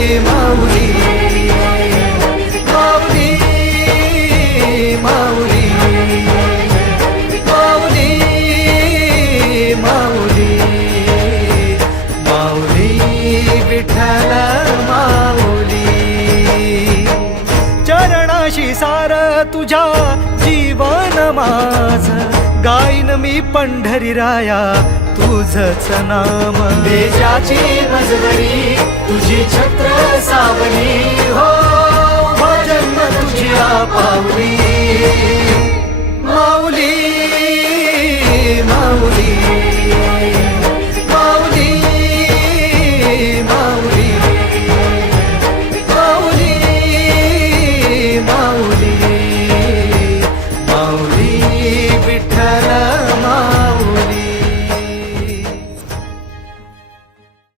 माऊली. माऊली माऊली. माऊली माऊली. माऊली विठ्ठल माऊली. चरणाशी सार तुझ्या जीवन माझ. गाईन मी पंढरी राया तुझच नाम. देशाची मजवरी तुझी छत्र